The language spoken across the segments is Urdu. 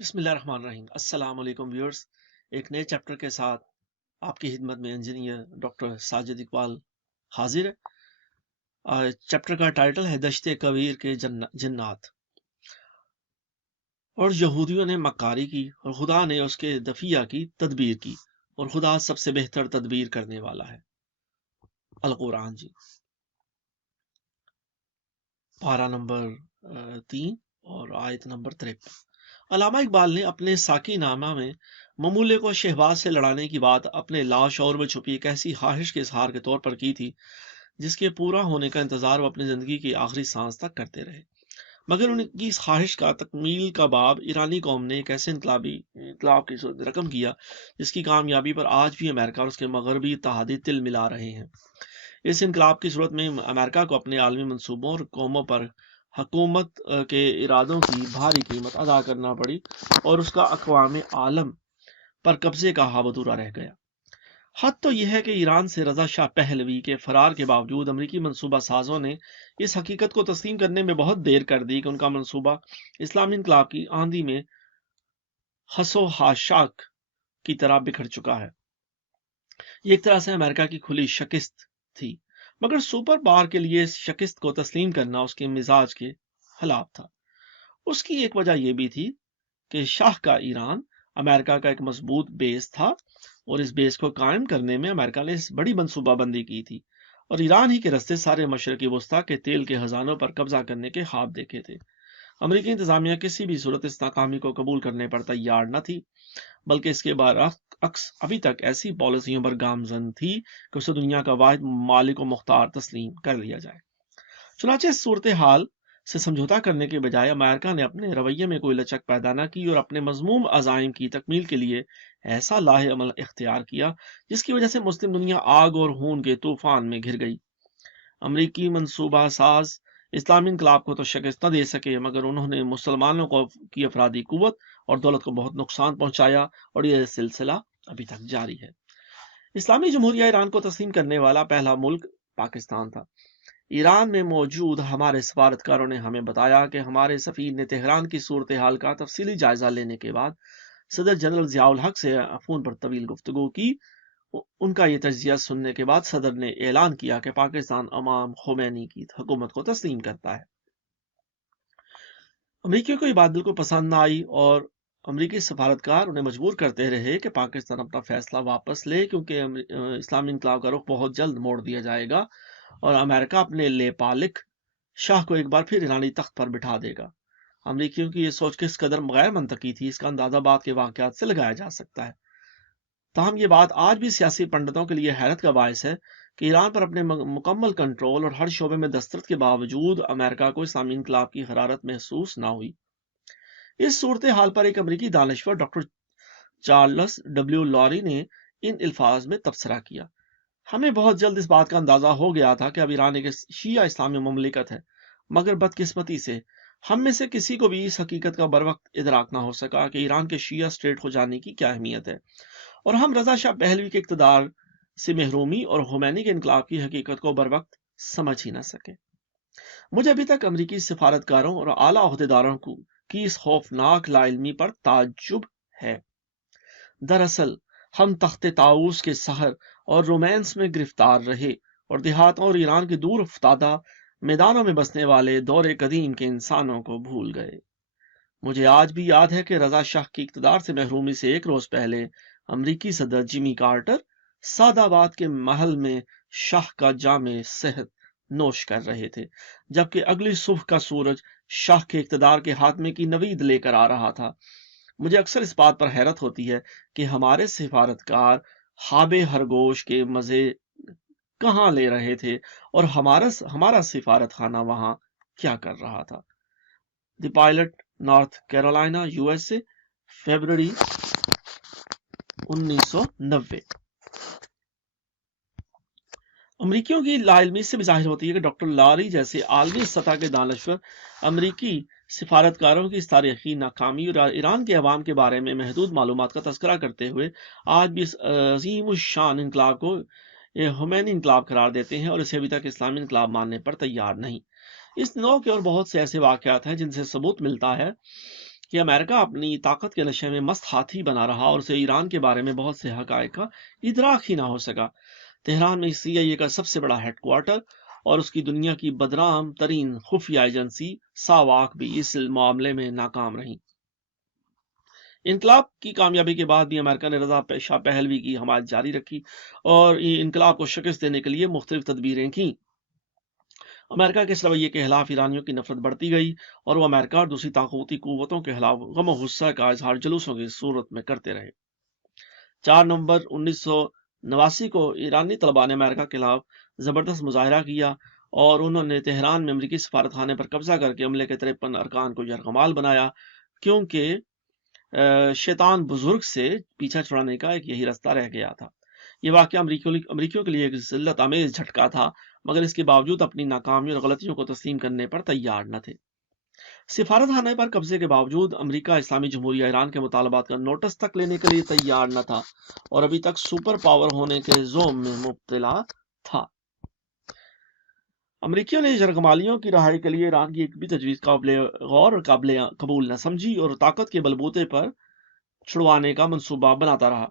بسم اللہ الرحمن الرحیم۔ السلام علیکم ویورز، ایک نئے چیپٹر کے ساتھ آپ کی خدمت میں انجینئر ڈاکٹر ساجد اقبال حاضر ہے۔ چیپٹر کا ٹائٹل ہے دشت کویر کے جنات۔ اور یہودیوں نے مکاری کی اور خدا نے اس کے دفیہ کی تدبیر کی، اور خدا سب سے بہتر تدبیر کرنے والا ہے۔ القرآن جی، پارہ نمبر 3 اور آیت نمبر 53۔ علامہ اقبال نے اپنے ساکی نامہ میں ممولے کو شہباز سے لڑانے کی بات اپنے لاشعور میں چھپی ایک ایسی خواہش کے اظہار کے طور پر کی تھی جس کے پورا ہونے کا انتظار وہ اپنی زندگی کی آخری سانس تک کرتے رہے، مگر ان کی اس خواہش کا تکمیل کا باب ایرانی قوم نے ایک ایسے انقلاب کی صورت میں رقم کیا جس کی کامیابی پر آج بھی امریکہ اور اس کے مغربی اتحادی تل ملا رہے ہیں۔ اس انقلاب کی صورت میں امریکہ کو اپنے عالمی منصوبوں اور قوموں پر حکومت کے ارادوں کی بھاری قیمت ادا کرنا پڑی اور اس کا اقوام عالم پر قبضے کا ہاودورہ رہ گیا۔ حد تو یہ ہے کہ ایران سے رضا شاہ پہلوی کے فرار کے باوجود امریکی منصوبہ سازوں نے اس حقیقت کو تسلیم کرنے میں بہت دیر کر دی کہ ان کا منصوبہ اسلامی انقلاب کی آندھی میں خس و خاشاک کی طرح بکھر چکا ہے۔ یہ ایک طرح سے امریکہ کی کھلی شکست تھی، مگر سپر پاور کے لیے اس شکست کو تسلیم کرنا اس کے مزاج کے خلاف تھا۔ اس کی ایک وجہ یہ بھی تھی کہ شاہ کا ایران امریکہ کا ایک مضبوط بیس تھا، اور اس بیس کو قائم کرنے میں امریکہ نے اس بڑی منصوبہ بندی کی تھی، اور ایران ہی کے راستے سارے مشرقی وسطیٰ کے تیل کے خزانوں پر قبضہ کرنے کے خواب دیکھے تھے۔ امریکی انتظامیہ کسی بھی صورت اس ناکامی کو قبول کرنے پر تیار نہ تھی، بلکہ اس کے برعکس ابھی تک ایسی پالیسیوں پر گامزن تھی کہ اسے دنیا کا واحد مالک و مختار تسلیم کر لیا جائے۔ چنانچہ اس صورتحال سے سمجھوتا کرنے کے بجائے امریکہ نے اپنے رویے میں کوئی لچک پیدا نہ کی اور اپنے مذموم عزائم کی تکمیل کے لیے ایسا لاہ عمل اختیار کیا جس کی وجہ سے مسلم دنیا آگ اور خون کے طوفان میں گھر گئی۔ امریکی منصوبہ ساز اسلامی انقلاب کو تو شکست نہ دے سکے، مگر انہوں نے مسلمانوں کی افرادی قوت اور دولت کو بہت نقصان پہنچایا، اور یہ سلسلہ ابھی تک جاری ہے۔ اسلامی جمہوریہ ایران کو تسلیم کرنے والا پہلا ملک پاکستان تھا۔ ایران میں موجود ہمارے سفارتکاروں نے ہمیں بتایا کہ ہمارے سفیر نے تہران کی صورتحال کا تفصیلی جائزہ لینے کے بعد صدر جنرل ضیاء الحق سے فون پر طویل گفتگو کی۔ ان کا یہ تجزیہ سننے کے بعد صدر نے اعلان کیا کہ پاکستان امام خمینی کی حکومت کو تسلیم کرتا ہے۔ امریکیوں کو یہ بات بالکل پسند نہ آئی، اور امریکی سفارتکار انہیں مجبور کرتے رہے کہ پاکستان اپنا فیصلہ واپس لے، کیونکہ اسلامی انقلاب کا رخ بہت جلد موڑ دیا جائے گا اور امریکہ اپنے لے پالک شاہ کو ایک بار پھر ایرانی تخت پر بٹھا دے گا۔ امریکیوں کی یہ سوچ کس قدر غیر منطقی تھی، اس کا اندازہ بعد کے واقعات سے لگایا جا سکتا ہے۔ تاہم یہ بات آج بھی سیاسی پنڈتوں کے لیے حیرت کا باعث ہے کہ ایران پر اپنے مکمل کنٹرول اور ہر شعبے میں دسترد کے باوجود امریکہ کو اسلامی انقلاب کی حرارت محسوس نہ ہوئی۔ اس صورتحال پر ایک امریکی دانشور ڈاکٹر چارلس ڈبلیو لوری نے ان الفاظ میں تبصرہ کیا: ہمیں بہت جلد اس بات کا اندازہ ہو گیا تھا کہ اب ایران ایک شیعہ اسلامی مملکت ہے، مگر بدقسمتی سے ہم میں سے کسی کو بھی اس حقیقت کا بروقت ادراک نہ ہو سکا کہ ایران کے شیعہ اسٹیٹ ہو جانے کی کیا اہمیت ہے، اور ہم رضا شاہ پہلوی کے اقتدار سے محرومی اور خمینی کے انقلاب کی حقیقت کو بروقت سمجھ ہی نہ سکے۔ مجھے ابھی تک امریکی سفارتکاروں اور اعلیٰ عہدیداروں کی اس خوفناک لا علمی پر تعجب ہے۔ دراصل ہم تخت طاؤس کے سحر اور رومانس میں گرفتار رہے، اور دیہاتوں اور ایران کے دور افتادہ میدانوں میں بسنے والے دور قدیم کے انسانوں کو بھول گئے۔ مجھے آج بھی یاد ہے کہ رضا شاہ کی اقتدار سے محرومی سے ایک روز پہلے امریکی صدر جیمی کارٹر سعد آباد کے محل میں شاہ کا جام صحت نوش کر رہے تھے، جبکہ اگلی صبح کا سورج شاہ کے اقتدار کے خاتمے کی نوید لے کر آ رہا تھا۔ مجھے اکثر اس بات پر حیرت ہوتی ہے کہ ہمارے سفارتکار خواب خرگوش کے مزے کہاں لے رہے تھے اور ہمارا سفارت خانہ وہاں کیا کر رہا تھا۔ The pilot, North Carolina, USA، February 1990۔ امریکیوں کی لا علمی سے بھی ظاہر ہوتی ہے کہ ڈاکٹر لاری جیسے عالمی سطح کے دانشور امریکی سفارتکاروں کی اس تاریخی ناکامی اور ایران کے عوام کے بارے میں محدود معلومات کا تذکرہ کرتے ہوئے آج بھی اس عظیم الشان انقلاب کو خمینی انقلاب قرار دیتے ہیں، اور اسے ابھی تک اسلامی انقلاب ماننے پر تیار نہیں۔ اس نو کے اور بہت سے ایسے واقعات ہیں جن سے ثبوت ملتا ہے کہ امریکہ اپنی طاقت کے نشے میں مست ہاتھی بنا رہا اور اسے ایران کے بارے میں بہت سے حقائق کا ادراک ہی نہ ہو سکا۔ تہران میں CIA کا سب سے بڑا ہیڈ کوارٹر اور اس کی دنیا کی بدنام ترین خفیہ ایجنسی ساواک بھی اس معاملے میں ناکام رہی۔ انقلاب کی کامیابی کے بعد بھی امریکہ نے رضا شاہ پہلوی کی حمایت جاری رکھی اور انقلاب کو شکست دینے کے لیے مختلف تدبیریں کیں۔ امریکہ کے اس رویے کے خلاف ایرانیوں کی نفرت بڑھتی گئی اور وہ امریکہ اور دوسری طاقتی قوتوں کے خلاف غم و غصہ کا اظہار جلوسوں کی صورت میں کرتے رہے۔ 4 نومبر 1989 کو ایرانی طلباء نے امریکہ کے خلاف زبردست مظاہرہ کیا اور انہوں نے تہران میں امریکی سفارت خانے پر قبضہ کر کے عملے کے 53 ارکان کو یرغمال بنایا، کیونکہ شیطان بزرگ سے پیچھا چھڑانے کا ایک یہی راستہ رہ گیا تھا۔ یہ واقعہ امریکیوں کے لیے ایک ذلت آمیز جھٹکا تھا، مگر اس کے باوجود اپنی ناکامی اور غلطیوں کو تسلیم کرنے پر تیار نہ تھے۔ سفارت خانے پر قبضے کے باوجود امریکہ اسلامی جمہوریہ ایران کے مطالبات کا نوٹس تک لینے کے لیے تیار نہ تھا اور ابھی تک سپر پاور ہونے کے زوم میں مبتلا تھا۔ امریکیوں نے یرغمالیوں کی رہائی کے لیے ایران کی ایک بھی تجویز قابل غور اور قابل قبول نہ سمجھی اور طاقت کے بلبوتے پر چھڑوانے کا منصوبہ بناتا رہا۔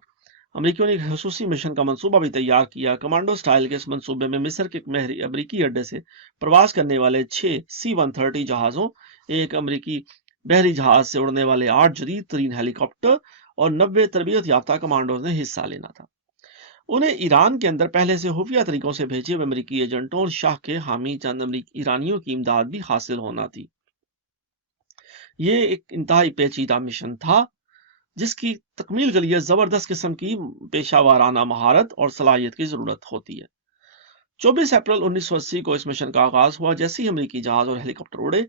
امریکیوں نے ایک خصوصی مشن کا منصوبہ بھی تیار کیا۔ کمانڈو سٹائل کے اس منصوبے میں مصر کے ایک امریکی اڈے سے پرواز کرنے والے 6 C-130 جہازوں، ایک امریکی بحری جہاز سے اڑنے والے 8 جدید ترین ہیلی کاپٹر اور 90 تربیت یافتہ کمانڈوز نے حصہ لینا تھا۔ انہیں ایران کے اندر پہلے سے خفیہ طریقوں سے بھیجے ہوئے امریکی ایجنٹوں اور شاہ کے حامی چند ایرانیوں کی امداد بھی حاصل ہونا تھی۔ یہ ایک انتہائی پیچیدہ مشن تھا جس کی تکمیل کے لیے زبردست قسم کی پیشہ ورانہ مہارت اور صلاحیت کی ضرورت ہوتی ہے۔ 24 اپریل 1980 کو اس مشن کا آغاز ہوا۔ جیسے ہی امریکی جہاز اور ہیلی کاپٹر اڑے،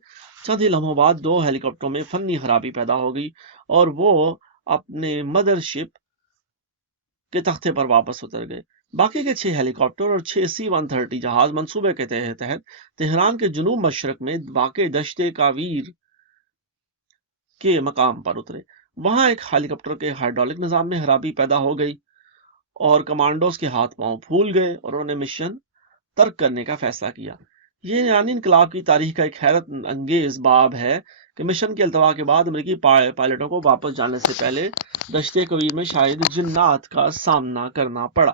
چند ہی لمحوں بعد 2 ہیلی کاپٹروں میں فنی خرابی پیدا ہو گئی اور وہ اپنے مدر شپ کے تختے پر واپس اتر گئے۔ باقی کے 6 ہیلی کاپٹر اور 6 C-130 جہاز منصوبے کے تحت تہران کے جنوب مشرق میں واقع دشت کاویر کے مقام پر اترے۔ وہاں ایک ہیلی کاپٹر کے ہائیڈرولک نظام میں خرابی پیدا ہو گئی اور کمانڈوز کے ہاتھ پاؤں پھول گئے اور انہوں نے مشن ترک کرنے کا فیصلہ کیا۔ یہ ایرانی انقلاب کی تاریخ کا ایک حیرت انگیز باب ہے کہ مشن کے التوا کے بعد امریکی پائلٹوں کو واپس جانے سے پہلے دشت کویر میں شاید جنات کا سامنا کرنا پڑا۔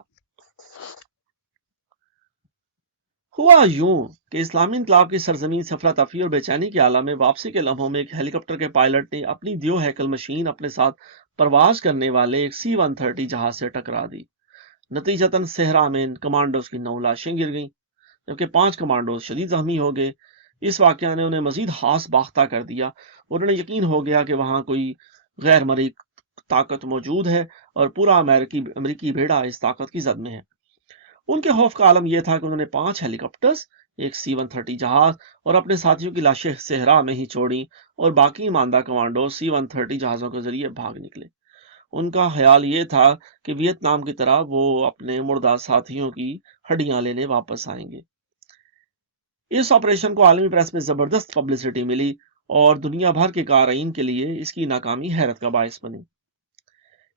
ہوا یوں کہ اسلامی انقلاب کی سرزمین سے افراتفری اور بے چینی کے عالم میں واپسی کے لمحوں میں ایک ہیلی کاپٹر کے پائلٹ نے اپنی دیو ہیکل مشین اپنے ساتھ پرواز کرنے والے ایک C-130 جہاز سے ٹکرا دی۔ نتیجتاً صحرا میں کمانڈوز کی 9 لاشیں گر گئیں جبکہ 5 کمانڈوز شدید زخمی ہو گئے۔ اس واقعہ نے انہیں مزید ہاس باختہ کر دیا اور انہیں یقین ہو گیا کہ وہاں کوئی غیر مرئی طاقت موجود ہے اور پورا امریکی بیڑا اس طاقت کی زد میں ہے۔ ان کے خوف کا عالم یہ تھا کہ انہوں نے 5 ہیلی کاپٹرز، ایک C-130 جہاز اور اپنے ساتھیوں کی لاشیں صحرا میں ہی چھوڑیں اور باقی ماندہ کمانڈو C-130 جہازوں کے ذریعے بھاگ نکلے۔ ان کا خیال یہ تھا کہ ویتنام کی طرح وہ اپنے مردہ ساتھیوں کی ہڈیاں لینے واپس آئیں گے۔ اس آپریشن کو عالمی پریس میں زبردست پبلسٹی ملی اور دنیا بھر کے قارئین کے لیے اس کی ناکامی حیرت کا باعث بنی۔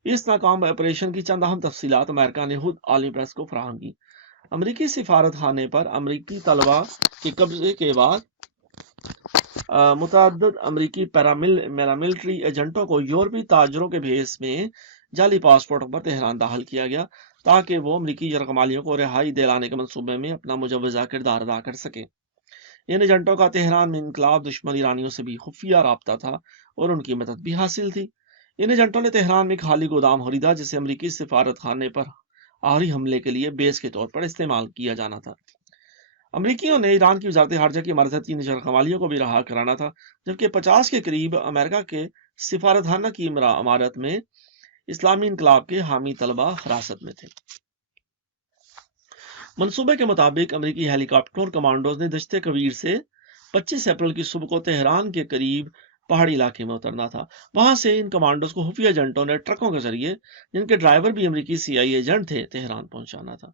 اس ناکام آپریشن کی چند اہم تفصیلات امریکہ نے خود عالمی پریس کو فراہم کی۔ امریکی سفارت خانے پر امریکی طلباء کے قبضے کے بعد متعدد امریکی پیراملٹری ایجنٹوں کو یورپی تاجروں کے بھیس میں جعلی پاسپورٹوں پر تہران داخل کیا گیا تاکہ وہ امریکی یرغمالیوں کو رہائی دلانے کے منصوبے میں اپنا مجوزہ کردار ادا کر سکیں۔ ان ایجنٹوں کا تہران میں انقلاب دشمن ایرانیوں سے بھی خفیہ رابطہ تھا اور ان کی مدد بھی حاصل تھی۔ ان ایجنٹوں نے تہران میں ایک خالی گودام خریدا جسے امریکی سفارت خانے پر آخری حملے کے لیے بیس کے طور پر استعمال کیا جانا تھا۔ امریکیوں نے ایران کی وزارت خارجہ کی عمارت 3 یرغمالیوں کو بھی رہا کرانا تھا، جبکہ 50 کے قریب امریکہ کے سفارت خانہ کی عمارت میں اسلامی انقلاب کے حامی طلباء حراست میں تھے۔ منصوبے کے مطابق امریکی ہیلی کاپٹروں اور کمانڈوز نے دشت کویر سے 25 اپریل کی صبح کو تہران کے قریب پہاڑی علاقے میں اترنا تھا۔ وہاں سے ان کمانڈوز کو خفیہ ایجنٹوں نے ٹرکوں کے ذریعے، جن کے ڈرائیور بھی امریکی CIA ایجنٹ تھے، تہران پہنچانا تھا۔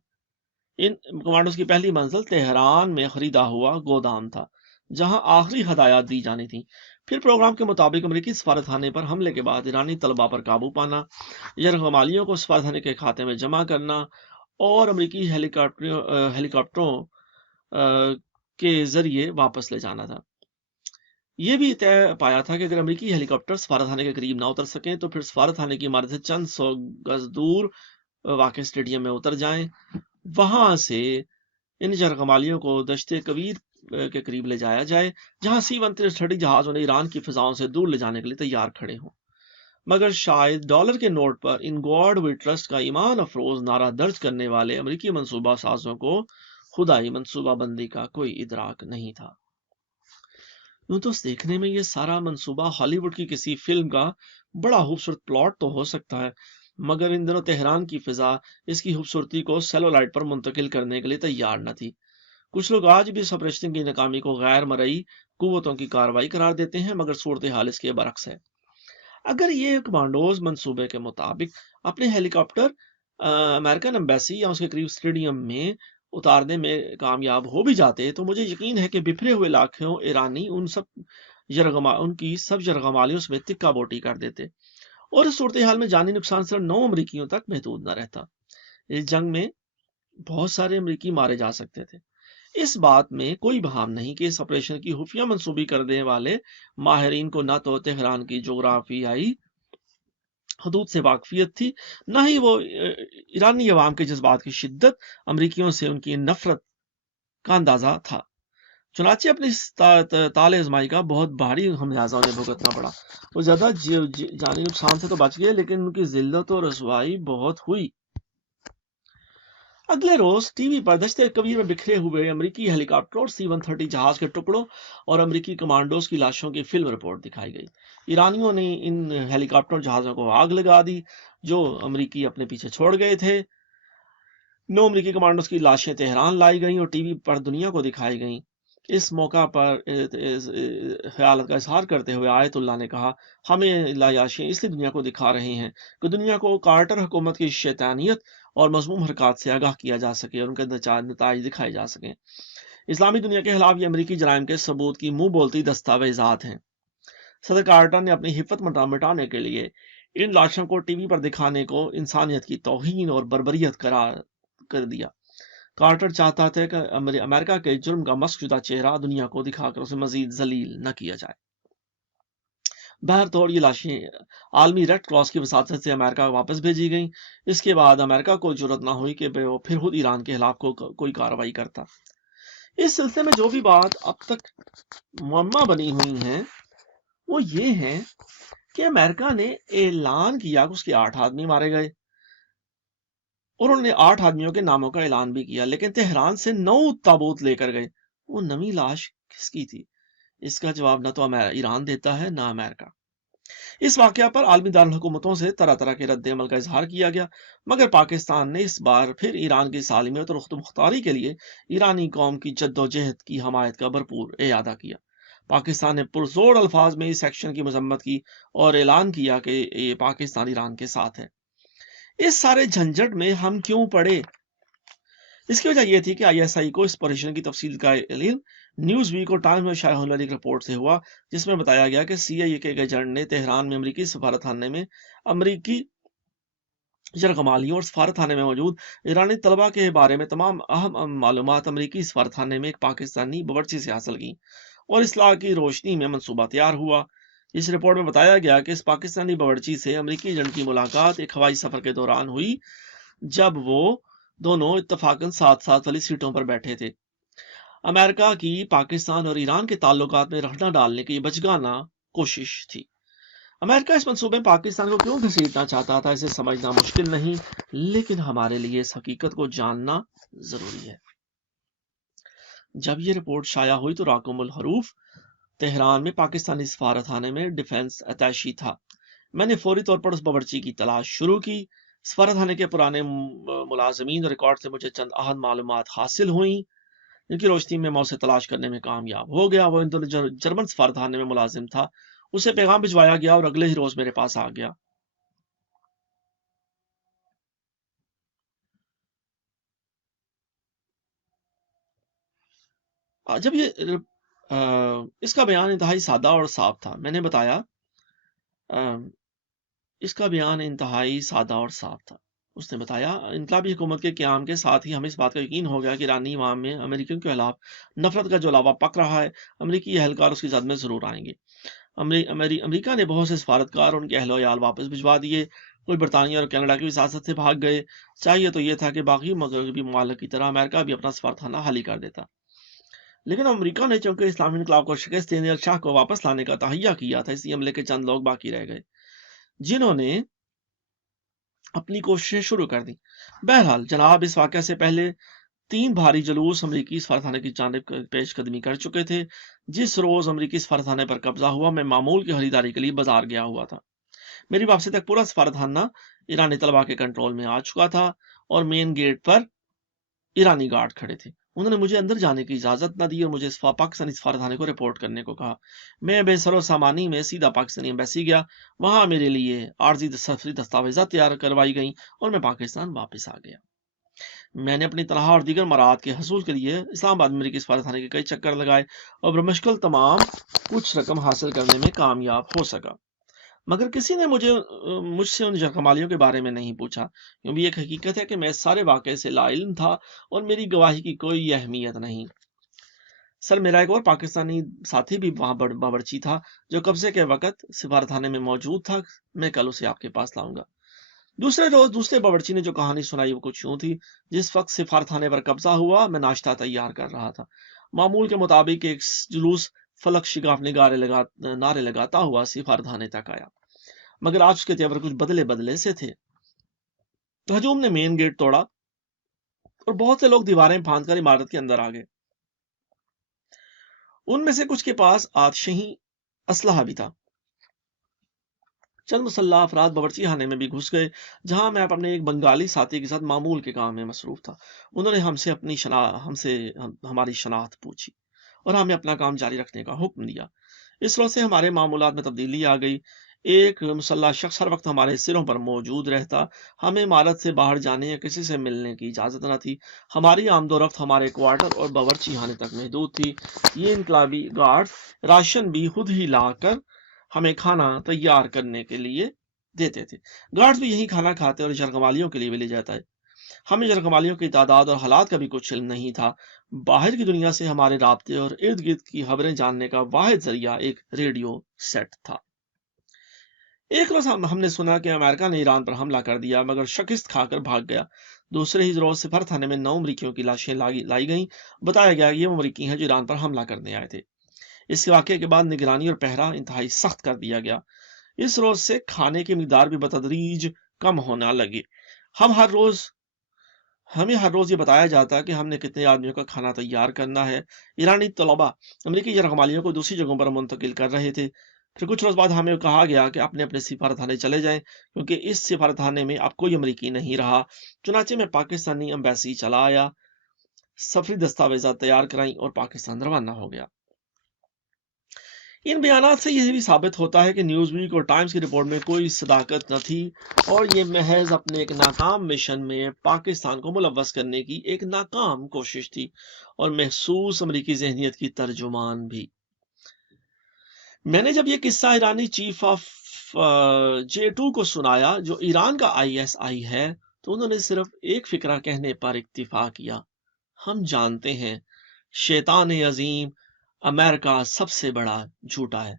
ان کمانڈوز کی پہلی منزل تہران میں خریدا ہوا گودام تھا جہاں آخری ہدایات دی جانی تھیں۔ پھر پروگرام کے مطابق امریکی سفارت خانے پر حملے کے بعد ایرانی طلباء پر قابو پانا، یرغمالیوں کو سفارت خانے کے کھاتے میں جمع کرنا اور امریکی ہیلی کاپٹروں کے ذریعے واپس لے جانا تھا۔ یہ بھی طے پایا تھا کہ اگر امریکی ہیلی کاپٹر سفارت خانے کے قریب نہ اتر سکیں تو پھر سفارت خانے کی عمارت سے چند سو گز دور واقع اسٹیڈیم میں اتر جائیں، وہاں سے ان جرگمالیوں کو دشت کبیر کے قریب لے جایا جائے، جہاں C-130 جہاز انہیں ایران کی فضاؤں سے دور لے جانے کے لیے تیار کھڑے ہوں، مگر شاید ڈالر کے نوٹ پر ان گاڈ وی ٹرسٹ کا ایمان افروز نعرہ درج کرنے والے امریکی منصوبہ سازوں کو خدائی منصوبہ بندی کا کوئی ادراک نہیں تھا۔ یوں تو دیکھنے میں یہ سارا منصوبہ ہالی ووڈ کی کسی فلم کا بڑا خوبصورت پلاٹ تو ہو سکتا ہے، مگر ان دنوں تہران کی فضا اس کی خوبصورتی کو سیلولائٹ پر منتقل کرنے کے لیے تیار نہ تھی۔ کچھ لوگ آج بھی اس آپریشن کی ناکامی کو غیر مرئی قوتوں کی کارروائی قرار دیتے ہیں، مگر صورتحال اس کے برعکس ہے۔ اگر یہ کمانڈوز منصوبے کے مطابق اپنے ہیلی کاپٹر امریکن ایمبیسی یا اس کے قریب اسٹیڈیم میں اتارنے میں کامیاب ہو بھی جاتے تو مجھے یقین ہے کہ بکھرے ہوئے لاکھوں ایرانی ان کی سب یرغمالیوں میں تکہ بوٹی کر دیتے، اور اس صورتحال میں جانی نقصان صرف 9 امریکیوں تک محدود نہ رہتا۔ اس جنگ میں بہت سارے امریکی مارے جا سکتے تھے۔ اس بات میں کوئی بہام نہیں کہ اس آپریشن کی خفیہ منصوبی کرنے والے ماہرین کو نہ تو تہران کی جغرافیائی حدود سے واقفیت تھی، نہ ہی وہ ایرانی عوام کے جذبات کی شدت، امریکیوں سے ان کی نفرت کا اندازہ تھا۔ چنانچہ اپنی اس تال ازمائی کا بہت بھاری خمیازہ انہیں بھگتنا پڑا۔ وہ زیادہ جانی نقصان سے تو بچ گئے، لیکن ان کی ذلت و رسوائی بہت ہوئی۔ اگلے روز ٹی وی پر دشت کبیر میں بکھرے ہوئے امریکی ہیلی کاپٹر اور C-130 جہاز کے ٹکڑوں اور امریکی کمانڈوز کی لاشوں کی فلم رپورٹ دکھائی گئی۔ ایرانیوں نے ان ہیلی کاپٹر جہازوں کو آگ لگا دی جو امریکی اپنے پیچھے چھوڑ گئے تھے۔ 9 امریکی کمانڈوز کی لاشیں تہران لائی گئیں اور ٹی وی پر دنیا کو دکھائی گئیں۔ اس موقع پر خیالت کا اظہار کرتے ہوئے آیت اللہ نے کہا، ہمیں لاشیں اس لیے دنیا کو دکھا رہے ہیں کہ دنیا کو کارٹر حکومت کی شیطانیت اور مذموم حرکات سے آگاہ کیا جا سکے اور ان کے نتائج دکھائے جا سکیں۔ اسلامی دنیا کے خلاف یہ امریکی جرائم کے ثبوت کی منہ بولتی دستاویزات ہیں۔ صدر کارٹر نے اپنی حفت مٹانے کے لیے ان لاشوں کو ٹی وی پر دکھانے کو انسانیت کی توہین اور بربریت قرار کر دیا۔ کارٹر چاہتا تھا کہ امریکہ کے جرم کا مسخ شدہ چہرہ دنیا کو دکھا کر اسے مزید ذلیل نہ کیا جائے۔ بہرطور یہ لاشیں عالمی ریڈ کراس کی وساطت سے امریکہ واپس بھیجی گئیں۔ اس کے بعد امریکہ کو جرأت نہ ہوئی کہ وہ پھر خود ایران کے خلاف کوئی کارروائی کرتا۔ اس سلسلے میں جو بھی بات اب تک معمہ بنی ہوئی ہیں وہ یہ ہے کہ امریکہ نے اعلان کیا کہ اس کے 8 آدمی مارے گئے، اور انہوں نے 8 آدمیوں کے ناموں کا اعلان بھی کیا، لیکن تہران سے 9 تابوت لے کر گئے۔ وہ 9ویں لاش کس کی تھی؟ اس کا جواب نہ تو ایران دیتا ہے، نہ امریکہ۔ اس واقعہ پر عالمی دارالحکومتوں سے طرح طرح کے رد عمل کا اظہار کیا گیا، مگر پاکستان نے اس بار پھر ایران کی سالمیت اور خود مختاری کے لیے ایرانی قوم کی جد و جہد کی حمایت کا بھرپور اعادہ کیا۔ پاکستان نے پرزور الفاظ میں اس ایکشن کی مذمت کی اور اعلان کیا کہ یہ پاکستان ایران کے ساتھ ہے۔ اس سارے جھنجھٹ میں ہم کیوں پڑے؟ اس کی وجہ یہ تھی کہ ISI کو اس آپریشن کی تفصیل کا علم نیوز ویک اور ٹائمز میں شائع ہونے والی ایک رپورٹ سے ہوا، جس میں بتایا گیا کہ CIA کے ایجنٹ نے تہران میں امریکی سفارت خانے میں امریکی یرغمالیوں اور سفارت خانے میں موجود ایرانی طلبہ کے بارے میں تمام اہم معلومات امریکی سفارت خانے میں ایک پاکستانی باورچی سے حاصل کی، اور اصلاح کی روشنی میں منصوبہ تیار ہوا۔ اس رپورٹ میں بتایا گیا کہ اس پاکستانی باورچی سے امریکی ایجنٹ کی ملاقات ایک ہوائی سفر کے دوران ہوئی، جب وہ دونوں اتفاقاً ساتھ ساتھ والی سیٹوں پر بیٹھے تھے۔ امریکہ کی پاکستان اور ایران کے تعلقات میں رخنہ ڈالنے کی بچگانہ کوشش تھی۔ امریکہ اس منصوبے میں پاکستان کو کیوں گھسیٹنا چاہتا تھا اسے سمجھنا مشکل نہیں، لیکن ہمارے لیے اس حقیقت کو جاننا ضروری ہے۔ جب یہ رپورٹ شائع ہوئی تو راکم الحروف تہران میں پاکستانی سفارت خانے میں ڈیفنس اتاشی تھا۔ میں نے فوری طور پر اس باورچی کی تلاش شروع کی۔ سفارت خانے کے پرانے ملازمین اور ریکارڈ سے مجھے چند اہم معلومات حاصل ہوئیں، جن کی روشنی میں اسے تلاش کرنے میں کامیاب ہو گیا۔ وہ جرمن سفارت خانے میں ملازم تھا۔ اسے پیغام بھجوایا گیا اور اگلے ہی روز میرے پاس آ گیا۔ جب یہ اس کا بیان انتہائی سادہ اور صاف تھا، میں نے بتایا اس کا بیان انتہائی سادہ اور صاف تھا۔ اس نے بتایا انقلابی حکومت کے قیام کے ساتھ ہی ہمیں اس بات کا یقین ہو گیا کہ ایرانی عوام میں امریکیوں کے خلاف نفرت کا جو لاوا پک رہا ہے، امریکی اہلکار اس کی زد میں ضرور آئیں گے۔ امریکہ نے بہت سے سفارتکار اور ان کے اہل و عیال واپس بھجوا دیے، کوئی برطانیہ اور کینیڈا کی وساطت سے بھاگ گئے۔ چاہیے تو یہ تھا کہ باقی مغربی ممالک کی طرح امریکہ بھی اپنا سفارتخانہ خالی کر دیتا، لیکن امریکہ نے چونکہ اسلامی انقلاب کو شکست دینے اور شاہ کو واپس لانے کا تہیہ کیا تھا، اس لیے عملے کے چند لوگ باقی رہ گئے جنہوں نے اپنی کوششیں شروع کر دی۔ بہرحال جناب اس واقعہ سے پہلے 3 بھاری جلوس امریکی سفارتخانے کی جانب پیش قدمی کر چکے تھے۔ جس روز امریکی سفارتخانے پر قبضہ ہوا، میں معمول کی خریداری کے لیے بازار گیا ہوا تھا۔ میری واپسی تک پورا سفارتخانہ ایرانی طلباء کے کنٹرول میں آ چکا تھا اور مین گیٹ پر ایرانی گارڈ کھڑے تھے۔ انہوں نے مجھے اندر جانے کی اجازت نہ دی اور مجھے پاکستانی سفارتخانے کو رپورٹ کرنے کو کہا۔ میں بے سر و سامانی میں سیدھا پاکستانی ایمبیسی گیا، وہاں میرے لیے عارضی سفری دستاویزات تیار کروائی گئیں اور میں پاکستان واپس آ گیا۔ میں نے اپنی تنخواہ اور دیگر مراعات کے حصول کے لیے اسلام آباد امریکی سفارتخانے کے کئی چکر لگائے اور بمشکل تمام کچھ رقم حاصل کرنے میں کامیاب ہو سکا، مگر کسی نے مجھ سے ان جرقمالیوں کے بارے میں نہیں پوچھا، کیونکہ ایک حقیقت ہے کہ میں اس سارے واقعے سے لا علم تھا اور میری گواہی کی کوئی اہمیت نہیں۔ سر، میرا ایک اور پاکستانی ساتھی بھی وہاں باورچی تھا جو قبضے کے وقت سفارتخانے میں موجود تھا، میں کل اسے آپ کے پاس لاؤں گا۔ دوسرے روز دوسرے باورچی نے جو کہانی سنائی وہ کچھ یوں تھی۔ جس وقت سفارتخانے پر قبضہ ہوا، میں ناشتہ تیار کر رہا تھا۔ معمول کے مطابق ایک جلوس فلک شگاف نعرے لگاتا ہوا سفارتخانے تک آیا، مگر آج اس کے تیور کچھ بدلے سے تھے۔ ہجوم نے مین گیٹ توڑا اور بہت سے لوگ دیواریں پھاند کر عمارت کے اندر آ گئے۔ ان میں سے کچھ کے پاس آتشیں اسلحہ بھی تھا۔ چند مسلح افراد باورچی خانے میں بھی گھس گئے، جہاں میں اپنے ایک بنگالی ساتھی کے ساتھ معمول کے کام میں مصروف تھا۔ انہوں نے ہم سے ہماری شناخت پوچھی اور ہمیں اپنا کام جاری رکھنے کا حکم دیا۔ اس روز سے ہمارے معمولات میں تبدیلی آ گئی۔ ایک مسلح شخص ہر وقت ہمارے سروں پر موجود رہتا۔ ہمیں عمارت سے باہر جانے یا کسی سے ملنے کی اجازت نہ تھی۔ ہماری آمد و رفت ہمارے کوارٹر اور باورچی خانے تک محدود تھی۔ یہ انقلابی گارڈ راشن بھی خود ہی لا کر ہمیں کھانا تیار کرنے کے لیے دیتے تھے۔ گارڈز بھی یہی کھانا کھاتے اور جرگمالیوں کے لیے بھی لے جاتا ہے۔ ہمیں جرگمالیوں کی تعداد اور حالات کا بھی کچھ علم نہیں تھا۔ باہر کی دنیا سے ہمارے رابطے اور ارد گرد کی خبریں جاننے کا واحد ذریعہ ایک ریڈیو سیٹ تھا۔ ایک روز ہم نے سنا کہ امریکہ نے ایران پر حملہ کر دیا، مگر شکست کھا کر بھاگ گیا۔ دوسرے ہی روز سفارتخانے میں 9 امریکیوں کی لاشیں لائی گئیں۔ بتایا گیا کہ یہ امریکی ہیں جو ایران پر حملہ کرنے آئے تھے۔ اس واقعے کے بعد نگرانی اور پہرا انتہائی سخت کر دیا گیا۔ اس روز سے کھانے کی مقدار بھی بتدریج کم ہونا لگی۔ ہمیں ہر روز یہ بتایا جاتا کہ ہم نے کتنے آدمیوں کا کھانا تیار کرنا ہے۔ ایرانی طلباء امریکی جرگمالیوں کو دوسری جگہوں پر منتقل کر رہے تھے۔ پھر کچھ روز بعد ہمیں کہا گیا کہ اپنے اپنے سفارتخانے چلے جائیں، کیونکہ اس سفارتخانے میں اب کوئی امریکی نہیں رہا۔ چنانچہ میں پاکستانی ایمبیسی چلا آیا، سفری دستاویزات تیار کرائیں اور پاکستان روانہ ہو گیا۔ ان بیانات سے یہ بھی ثابت ہوتا ہے کہ نیوز ویک اور ٹائمز کی رپورٹ میں کوئی صداقت نہ تھی اور یہ محض اپنے ایک ناکام مشن میں پاکستان کو ملوث کرنے کی ایک ناکام کوشش تھی اور محسوس امریکی ذہنیت کی ترجمان بھی۔ میں نے جب یہ قصہ ایرانی چیف آف J2 کو سنایا جو ایران کا ISI ہے، تو انہوں نے صرف ایک فقرہ کہنے پر اکتفا کیا: ہم جانتے ہیں شیطان عظیم امریکہ سب سے بڑا جھوٹا ہے۔